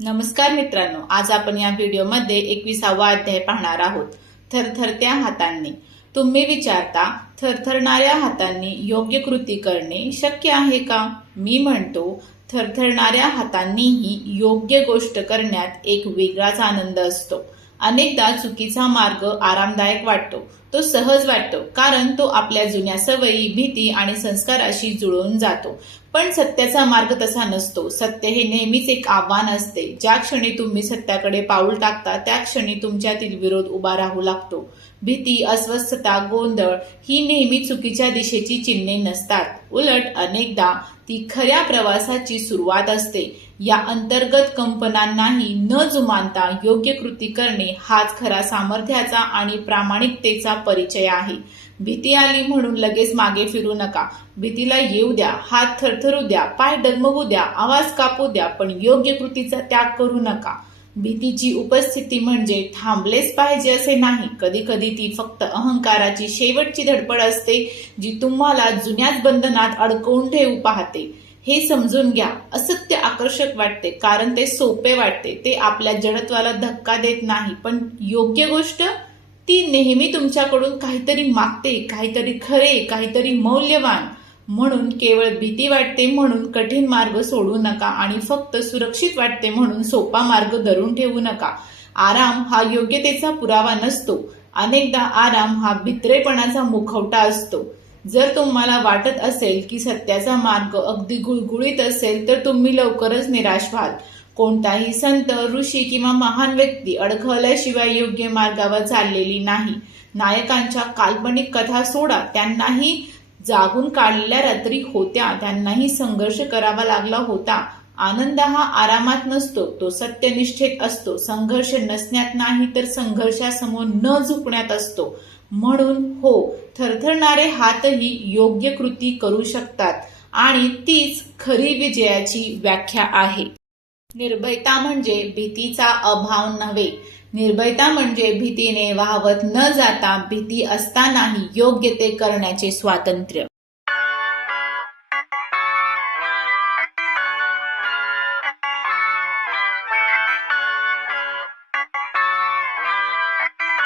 नमस्कार मित्रांनो, आज आपण या व्हिडिओमध्ये 21वा अध्याय पाहणार आहोत. थरथरत्या हातांनी. तुम्ही विचारता, थरथरणाऱ्या हातांनी योग्य कृती करणे शक्य आहे का? मी म्हणतो, थरथरणाऱ्या हातांनीही योग्य गोष्ट करण्यात एक वेगळाच आनंद असतो. अनेकदा चुकीचा मार्ग आरामदायक वाटतो, तो सहज वाटतो, कारण तो आपल्या जुन्या सवयी, भीती आणि संस्काराशी जुळून जातो. पण सत्याचा मार्ग तसा नसतो. सत्य हे नेहमीच एक आव्हान असते. ज्या क्षणी तुम्ही सत्याकडे पाऊल टाकता त्या क्षणी तुमच्यातील विरोध उभा राहू लागतो. भीती, अस्वस्थता, गोंधळ ही नेहमी चुकीच्या दिशेची चिन्हे नसतात. उलट अनेकदा ती खऱ्या प्रवासाची सुरुवात असते. या अंतर्गत कंपनांनाही न जुमानता योग्य कृती करणे हाच खरा सामर्थ्याचा आणि प्रामाणिकतेचा परिचय आहे. भीती आली म्हणून लगेच मागे फिरू नका. भीतीला येऊ द्या, हात थरथरू द्या, पाय डगमगू द्या, आवाज कापू द्या, पण योग्य कृतीचा त्याग करू नका. भीतीची उपस्थिती म्हणजे थांबलेच पाहिजे असे नाही. कधी कधी ती फक्त अहंकाराची शेवटची धडपड असते, जी तुम्हाला जुन्याच बंधनात अडकवून ठेवू पाहते. हे समजून घ्या. असत्य आकर्षक वाटते कारण ते सोपे वाटते, ते आपल्या जडत्वाला धक्का देत नाही. पण योग्य गोष्ट ती नेहमी तुमच्याकडून काहीतरी मागते, काहीतरी खरे, काहीतरी मौल्यवान. म्हणून केवळ भीती वाटते म्हणून कठीण मार्ग सोडू नका आणि फक्त सुरक्षित वाटते म्हणून सोपा मार्ग धरून ठेवू नका. आराम हा योग्यतेचा पुरावा नसतो. अनेकदा आराम हा भित्रेपणाचा मुखवटा असतो. जर तुम्हाला वाटत असेल की सत्याचा मार्ग अगदी गुळगुळीत असेल तर तुम्ही लवकरच निराश व्हाल. कोणताही संत, ऋषी किंवा महान व्यक्ती अडखळल्याशिवाय योग्य मार्गावर चाललेली नाही. नायकांच्या काल्पनिक कथा सोडा, त्यांनाही जागून काढलेल्या रात्री होत्या, त्यांनाही संघर्ष करावा लागला होता. आनंद हा आरामात नसतो, तो सत्यनिष्ठेत असतो. संघर्ष नसण्यात नाही तर संघर्षासमोर न झुकण्यात असतो. म्हणून हो, थरथरणारे हातही योग्य कृती करू शकतात आणि तीच खरी विजयाची व्याख्या आहे. निर्भयता म्हणजे भीतीचा अभाव नव्हे. निर्भयता म्हणजे भीतीने वाहवत न जाता भीती असतानाही योग्य ते करण्याचे स्वातंत्र्य.